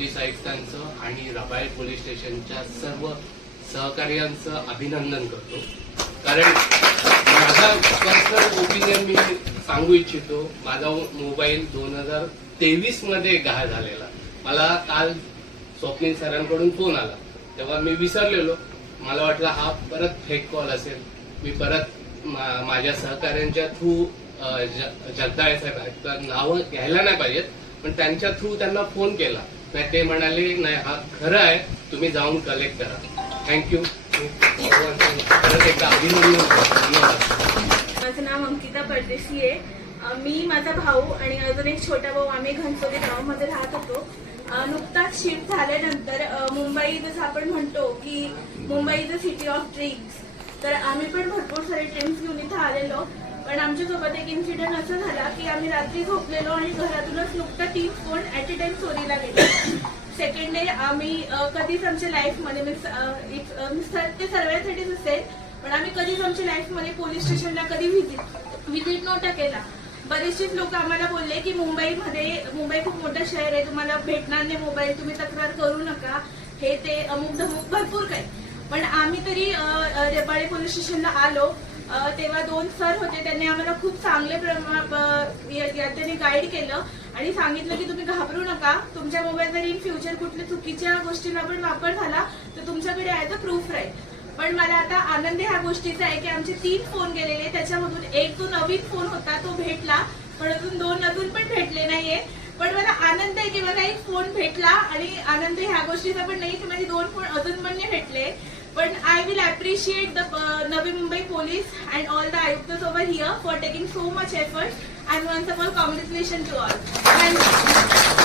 Police आयुक्तांचं आणि Rabale police स्टेशनच्या सर्व सहकार्यांचं अभिनंदन करतो. कारण माझा पर्सनल ओपिनियन मी सांगू इच्छितो. माझा मोबाईल 2023 मध्ये गहाळ झालेला. मला काल स्वप्नील सरांकडून फोन आला, तेव्हा मी विसरलेलो. मला वाटलं हा परत फेक कॉल असेल. मी परत माझ्या सहकार्यांच्या थ्रू जगदाळे साहेब नावं घ्यायला नाही पाहिजेत, पण त्यांच्या थ्रू त्यांना फोन केला. ते म्हणाले नाही हा खरं आहे, तुम्ही जाऊन कलेक्ट करा. थँक्यू. परत एकदा अभिनंदन. धन्यवाद. माझं नाव अंकिता परदेशी आहे. मी, माझा भाऊ आणि अजून एक छोटा भाऊ आम्ही घनसोली गावामध्ये राहत होतो. नुकताच शिफ्ट झाल्यानंतर मुंबई, जसं आपण म्हणतो की Mumbai is a city of dreams, तर आम्ही पण भरपूर सारे ड्रीम्स घेऊन इथं आलेलो. पण आमच्यासोबत एक इन्सिडेंट असं झाला की आम्ही रात्री झोपलेलो आणि घरातूनच नुकता 3 फोन ऍट अ टाइम चोरीला गेले. सेकंड डे आम्ही कधीच आमच्या लाईफमध्ये ते सर्वांसाठीच असेल, पण आम्ही कधीच आमच्या लाईफमध्ये पोलीस स्टेशनला कधी व्हिजिट नव्हता केला. बरेचसेच लोक आम्हाला बोलले की मुंबई खूप मोठं शहर आहे, तुम्हाला भेटणार नाही मोबाईल, तुम्ही तक्रार करू नका, हे ते अमुक धमुक भरपूर काही. पण आम्ही तरी रबाळे पोलीस स्टेशनला आलो. तेव्हा 2 सर होते, त्यांनी आम्हाला खूप चांगले त्यांनी गाईड केलं आणि सांगितलं की तुम्ही घाबरू नका, तुमच्या मोबाईल जरी इन फ्युचर कुठल्या चुकीच्या गोष्टींना पण वापर झाला तर तुमच्याकडे ॲज अ प्रूफ राहील. पण मला आता आनंद ह्या गोष्टीचा आहे की आमचे 3 फोन गेलेले, त्याच्यामधून एक जो नवीन फोन होता तो भेटला, पण अजून 2 अजून पण भेटले नाहीये. पण मला आनंद आहे की मला एक फोन भेटला आणि आनंद ह्या गोष्टीचा पण नाही की माझे 2 फोन अजून पण नाही भेटले. पण I will appreciate the Navi Mumbai police and all the Ayuktas over here for taking so much effort, and once of all congratulations to all. Thank you.